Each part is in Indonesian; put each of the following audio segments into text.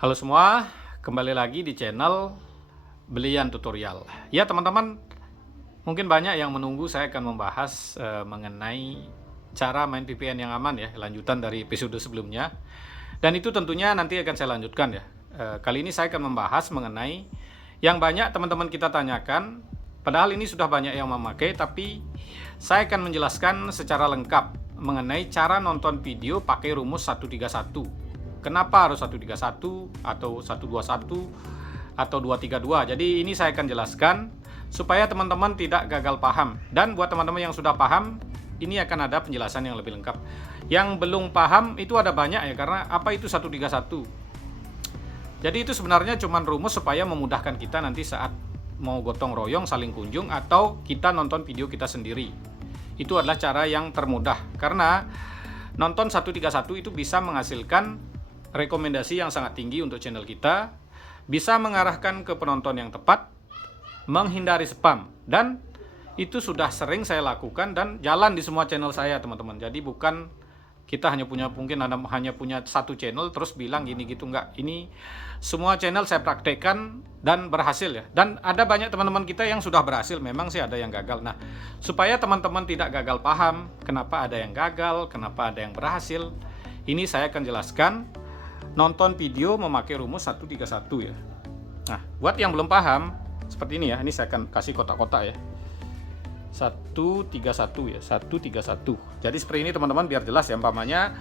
Halo semua, kembali lagi di channel Belian Tutorial. Ya teman-teman, mungkin banyak yang menunggu saya akan membahas mengenai cara main VPN yang aman ya, lanjutan dari episode sebelumnya. Dan itu tentunya nanti akan saya lanjutkan ya. Kali ini saya akan membahas mengenai yang banyak teman-teman kita tanyakan. Padahal ini sudah banyak yang memakai, tapi saya akan menjelaskan secara lengkap mengenai cara nonton video pakai rumus 131. Kenapa harus 131 atau 121 atau 232? Jadi ini saya akan jelaskan supaya teman-teman tidak gagal paham. Dan buat teman-teman yang sudah paham, ini akan ada penjelasan yang lebih lengkap. Yang belum paham itu ada banyak ya, karena apa itu 131? Jadi itu sebenarnya cuma rumus supaya memudahkan kita nanti saat mau gotong royong, saling kunjung, atau kita nonton video kita sendiri. Itu adalah cara yang termudah, karena nonton 131 itu bisa menghasilkan rekomendasi yang sangat tinggi untuk channel kita, bisa mengarahkan ke penonton yang tepat, menghindari spam, dan itu sudah sering saya lakukan dan jalan di semua channel saya teman-teman. Jadi bukan kita hanya punya satu channel terus bilang gini gitu, enggak. Ini semua channel saya praktekkan dan berhasil ya. Dan ada banyak teman-teman kita yang sudah berhasil, memang sih ada yang gagal. Nah, supaya teman-teman tidak gagal paham kenapa ada yang gagal, kenapa ada yang berhasil, ini saya akan jelaskan nonton video memakai rumus 131 ya. Nah, buat yang belum paham seperti ini ya, ini saya akan kasih kotak-kotak ya. 131 ya, 131. Jadi seperti ini teman-teman, biar jelas ya. Umpamanya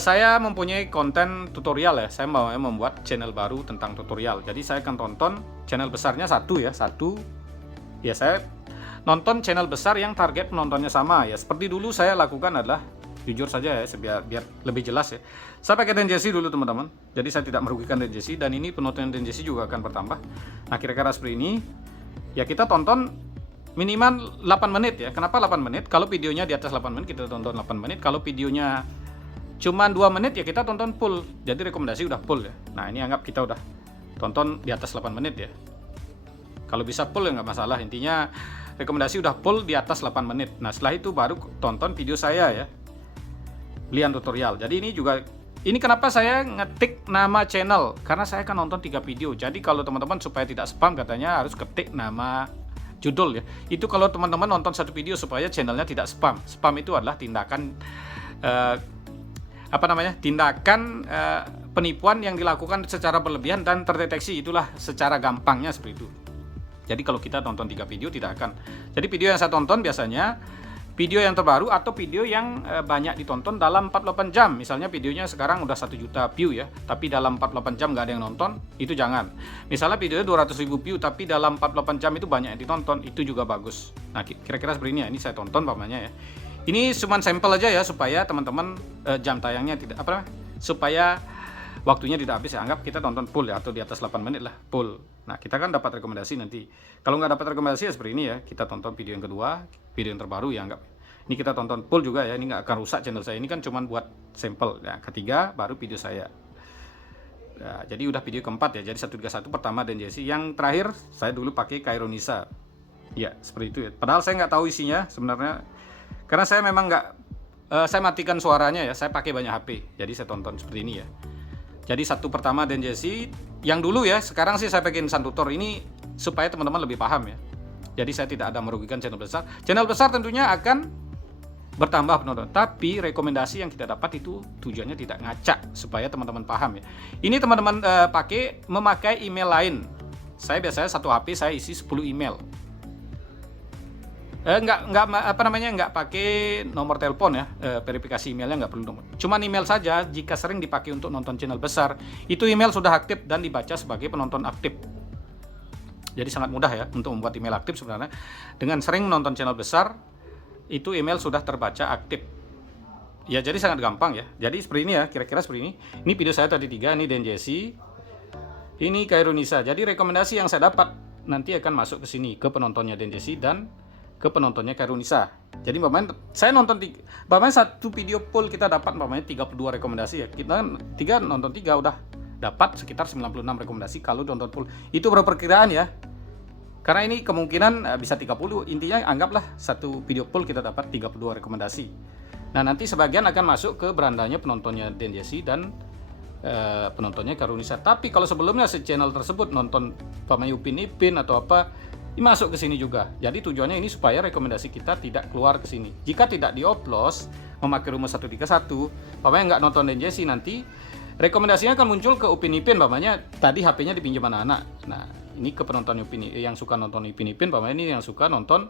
saya mempunyai konten tutorial ya, saya mau membuat channel baru tentang tutorial. Jadi saya akan tonton channel besarnya satu ya, satu. Ya saya nonton channel besar yang target penontonnya sama ya. Seperti dulu saya lakukan adalah, jujur saja ya, biar lebih jelas ya. Saya pakai Denjesi dulu teman-teman. Jadi saya tidak merugikan Denjesi, dan ini penonton Denjesi juga akan bertambah. Nah, kira-kira seperti ini. Ya kita tonton minimal 8 menit ya. Kenapa 8 menit? Kalau videonya di atas 8 menit kita tonton 8 menit. Kalau videonya cuma 2 menit ya kita tonton full. Jadi rekomendasi udah full ya. Nah, ini anggap kita udah tonton di atas 8 menit ya. Kalau bisa full ya nggak masalah. Intinya rekomendasi udah full di atas 8 menit. Nah, setelah itu baru tonton video saya ya, Belian Tutorial. Jadi ini kenapa saya ngetik nama channel, karena saya akan nonton 3 video. Jadi kalau teman-teman supaya tidak spam, katanya harus ketik nama judul ya. Itu kalau teman-teman nonton satu video supaya channelnya tidak spam. Spam itu adalah tindakan penipuan yang dilakukan secara berlebihan dan terdeteksi. Itulah secara gampangnya seperti itu. Jadi kalau kita tonton 3 video tidak akan. Jadi video yang saya tonton biasanya video yang terbaru atau video yang banyak ditonton dalam 48 jam. Misalnya videonya sekarang udah 1 juta view ya, tapi dalam 48 jam nggak ada yang nonton, itu jangan. Misalnya videonya 200.000 view tapi dalam 48 jam itu banyak yang ditonton, itu juga bagus. Nah, kira-kira seperti ini ya. Ini saya tonton pamannya ya. Ini cuma sampel aja ya, supaya teman-teman jam tayangnya tidak supaya waktunya tidak habis ya. Anggap kita tonton full ya, atau di atas 8 menit lah full. Nah, kita kan dapat rekomendasi nanti. Kalau nggak dapat rekomendasi ya seperti ini ya. Kita tonton video yang kedua, video yang terbaru ya, anggap. Ini kita tonton full juga ya. Ini nggak akan rusak channel saya. Ini kan cuma buat sampel. Ya, ketiga baru video saya. Nah, jadi udah video keempat ya. Jadi 131 pertama Denjesi. Yang terakhir saya dulu pakai Kaironisa. Ya, seperti itu ya. Padahal saya nggak tahu isinya sebenarnya. Karena saya memang nggak, saya matikan suaranya ya. Saya pakai banyak HP. Jadi saya tonton seperti ini ya. Jadi satu pertama Denjesi yang dulu ya, sekarang sih saya pakai Insan Tutor ini supaya teman-teman lebih paham ya. Jadi saya tidak ada merugikan channel besar. Channel besar tentunya akan bertambah penonton, tapi rekomendasi yang kita dapat itu tujuannya tidak ngacak, supaya teman-teman paham ya. Ini teman-teman memakai email lain. Saya biasanya satu HP saya isi 10 email. Nggak pakai nomor telepon ya, verifikasi emailnya nggak perlu nomor. Cuman email saja. Jika sering dipakai untuk nonton channel besar, itu email sudah aktif dan dibaca sebagai penonton aktif. Jadi sangat mudah ya untuk membuat email aktif sebenarnya. Dengan sering menonton channel besar, itu email sudah terbaca aktif. Ya, jadi sangat gampang ya. Jadi seperti ini ya, kira-kira seperti ini. Ini video saya tadi 3, ini Denjesi, ini Kaironisa. Jadi rekomendasi yang saya dapat nanti akan masuk ke sini, ke penontonnya Denjesi dan ke penontonnya Kaironisa. Jadi saya nonton satu video full kita dapat 32 rekomendasi ya. Kita nonton 3 udah dapat sekitar 96 rekomendasi kalau nonton full. Itu perkiraan ya. Karena ini kemungkinan bisa 30. Intinya anggaplah satu video full kita dapat 32 rekomendasi. Nah, nanti sebagian akan masuk ke berandanya penontonnya Denjesi dan penontonnya ke Runisa. Tapi kalau sebelumnya si channel tersebut nonton umpamanya Upin Ipin atau apa, masuk ke sini juga. Jadi tujuannya ini supaya rekomendasi kita tidak keluar ke sini. Jika tidak dioplos memakai rumus 131, umpamanya nggak nonton Den Jesse, nanti rekomendasinya akan muncul ke Upin Ipin, umpamanya tadi HP-nya dipinjam anak-anak. Nah, ini ke penonton Upin yang suka nonton Upin Ipin, umpamanya ini yang suka nonton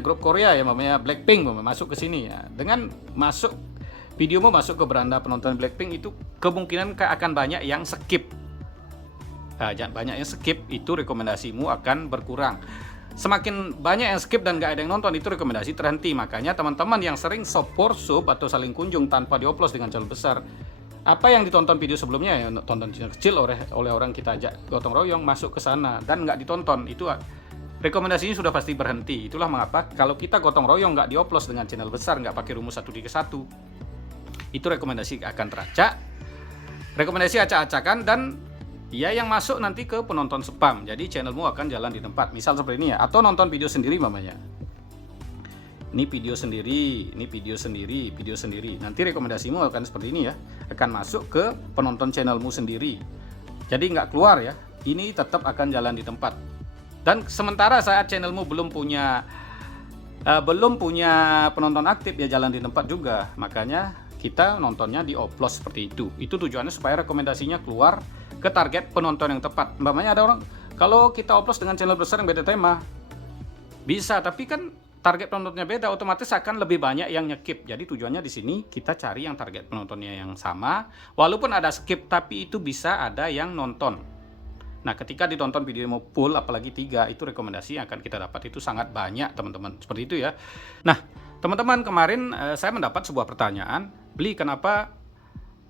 grup Korea ya, umpamanya Blackpink, masuk ke sini ya. Dengan masuk videomu masuk ke beranda penonton Blackpink, itu kemungkinan akan banyak yang skip. Nah, banyak yang skip, itu rekomendasimu akan berkurang. Semakin banyak yang skip dan nggak ada yang nonton, itu rekomendasi terhenti. Makanya teman-teman yang sering support sub atau saling kunjung tanpa dioplos dengan channel besar, apa yang ditonton video sebelumnya ya tonton channel kecil oleh orang kita ajak gotong royong masuk ke sana dan nggak ditonton, itu rekomendasinya sudah pasti berhenti. Itulah mengapa kalau kita gotong royong nggak dioplos dengan channel besar, nggak pakai rumus 131, itu rekomendasi akan teracak, rekomendasi acak-acakan, dan ya yang masuk nanti ke penonton spam. Jadi channelmu akan jalan di tempat, misal seperti ini ya, atau nonton video sendiri mamanya. Ini video sendiri, ini video sendiri, video sendiri. Nanti rekomendasimu akan seperti ini ya, akan masuk ke penonton channelmu sendiri. Jadi nggak keluar ya, ini tetap akan jalan di tempat. Dan sementara saat channelmu belum punya penonton aktif, ya jalan di tempat juga. Makanya kita nontonnya di oplos seperti itu. Itu tujuannya supaya rekomendasinya keluar ke target penonton yang tepat. Umpamanya ada orang, kalau kita oplos dengan channel besar yang beda tema, bisa, tapi kan target penontonnya beda, otomatis akan lebih banyak yang nyekip. Jadi tujuannya di sini kita cari yang target penontonnya yang sama, walaupun ada skip, tapi itu bisa ada yang nonton. Nah, ketika ditonton video mau full, apalagi 3, itu rekomendasi yang akan kita dapat itu sangat banyak, teman-teman. Seperti itu ya. Nah, teman-teman, kemarin saya mendapat sebuah pertanyaan, Beli, kenapa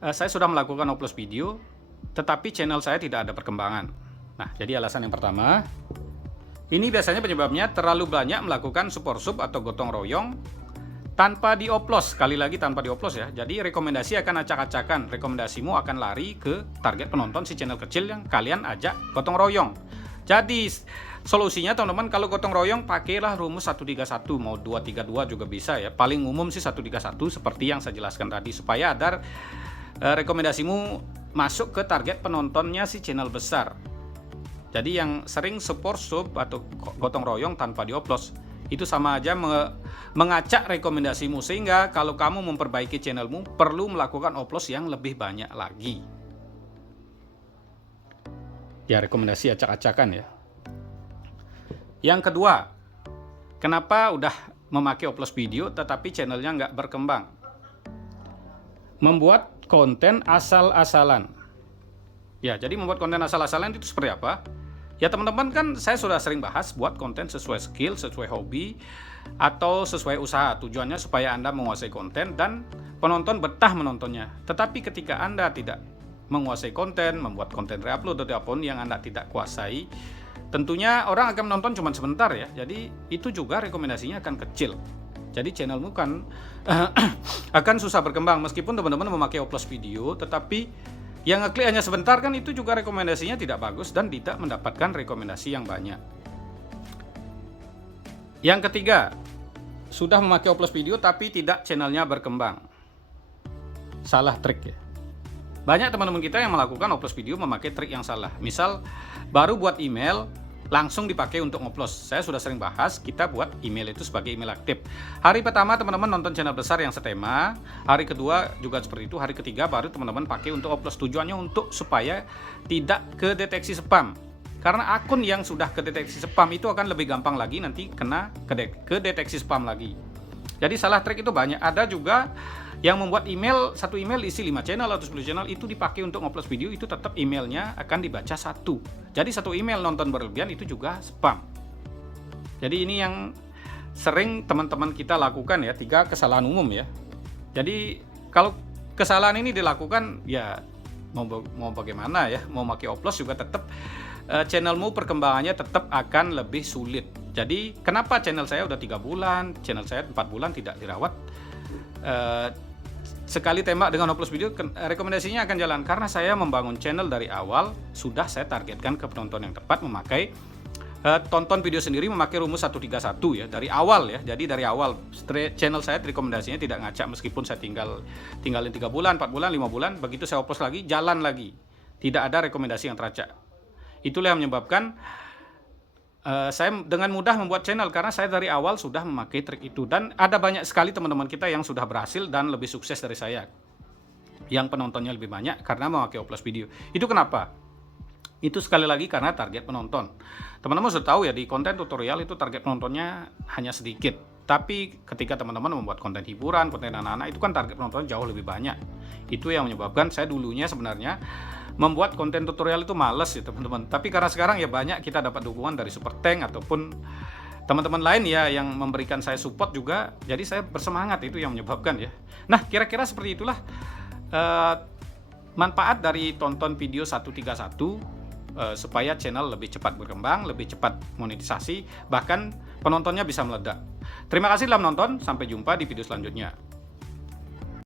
saya sudah melakukan upload video, tetapi channel saya tidak ada perkembangan? Nah, jadi alasan yang pertama, ini biasanya penyebabnya terlalu banyak melakukan support sub atau gotong royong tanpa dioplos. Sekali lagi tanpa dioplos ya. Jadi rekomendasi akan acak-acakan. Rekomendasimu akan lari ke target penonton si channel kecil yang kalian ajak gotong royong. Jadi solusinya teman-teman, kalau gotong royong pakailah rumus 131, mau 232 juga bisa ya. Paling umum sih 131 seperti yang saya jelaskan tadi, supaya ada rekomendasimu masuk ke target penontonnya si channel besar. Jadi yang sering support sub atau gotong royong tanpa dioplos, itu sama aja mengacak rekomendasimu, sehingga kalau kamu memperbaiki channelmu perlu melakukan oplos yang lebih banyak lagi. Ya, rekomendasi acak-acakan ya. Yang kedua, kenapa udah memakai oplos video tetapi channelnya nggak berkembang? Membuat konten asal-asalan. Ya, jadi membuat konten asal-asalan itu seperti apa? Ya teman-teman, kan saya sudah sering bahas buat konten sesuai skill, sesuai hobi, atau sesuai usaha. Tujuannya supaya Anda menguasai konten dan penonton betah menontonnya. Tetapi ketika Anda tidak menguasai konten, membuat konten reupload atau apapun yang Anda tidak kuasai, tentunya orang akan menonton cuma sebentar ya. Jadi itu juga rekomendasinya akan kecil. Jadi channelmu kan akan susah berkembang. Meskipun teman-teman memakai oplos video, tetapi yang ngeklik hanya sebentar, kan itu juga rekomendasinya tidak bagus dan tidak mendapatkan rekomendasi yang banyak. Yang ketiga, sudah memakai oplos video tapi tidak channelnya berkembang. Salah trik ya. Banyak teman-teman kita yang melakukan oplos video memakai trik yang salah. Misal baru buat email langsung dipakai untuk ngoplos. Saya sudah sering bahas, kita buat email itu sebagai email aktif. Hari pertama teman-teman nonton channel besar yang setema, hari kedua juga seperti itu, hari ketiga baru teman-teman pakai untuk oplos. Tujuannya untuk supaya tidak kedeteksi spam. Karena akun yang sudah kedeteksi spam itu akan lebih gampang lagi nanti kena kedeteksi spam lagi. Jadi salah trik itu banyak. Ada juga yang membuat email, satu email isi 5 channel atau 10 channel, itu dipakai untuk ngupload video, itu tetap emailnya akan dibaca satu. Jadi satu email nonton berlebihan itu juga spam. Jadi ini yang sering teman-teman kita lakukan ya, 3 kesalahan umum ya. Jadi kalau kesalahan ini dilakukan ya mau bagaimana ya, mau pakai oplos juga tetap channelmu perkembangannya tetap akan lebih sulit. Jadi kenapa channel saya udah 3 bulan, channel saya 4 bulan tidak dirawat, sekali tembak dengan upload video rekomendasinya akan jalan, karena saya membangun channel dari awal sudah saya targetkan ke penonton yang tepat, memakai tonton video sendiri memakai rumus 131 ya, dari awal ya. Jadi dari awal channel saya rekomendasinya tidak ngacak, meskipun saya tinggalin 3 bulan, 4 bulan, 5 bulan, begitu saya upload lagi, jalan lagi. Tidak ada rekomendasi yang teracak. Itulah yang menyebabkan saya dengan mudah membuat channel, karena saya dari awal sudah memakai trik itu. Dan ada banyak sekali teman-teman kita yang sudah berhasil dan lebih sukses dari saya, yang penontonnya lebih banyak karena memakai oplos video. Itu kenapa? Itu sekali lagi karena target penonton. Teman-teman sudah tahu ya, di konten tutorial itu target penontonnya hanya sedikit. Tapi ketika teman-teman membuat konten hiburan, konten anak-anak, itu kan target penontonnya jauh lebih banyak. Itu yang menyebabkan saya dulunya sebenarnya membuat konten tutorial itu males ya teman-teman. Tapi karena sekarang ya banyak kita dapat dukungan dari Super Tank ataupun teman-teman lain ya yang memberikan saya support juga, jadi saya bersemangat. Itu yang menyebabkan ya. Nah, kira-kira seperti itulah manfaat dari tonton video 131 supaya channel lebih cepat berkembang, lebih cepat monetisasi, bahkan penontonnya bisa meledak. Terima kasih telah menonton, sampai jumpa di video selanjutnya.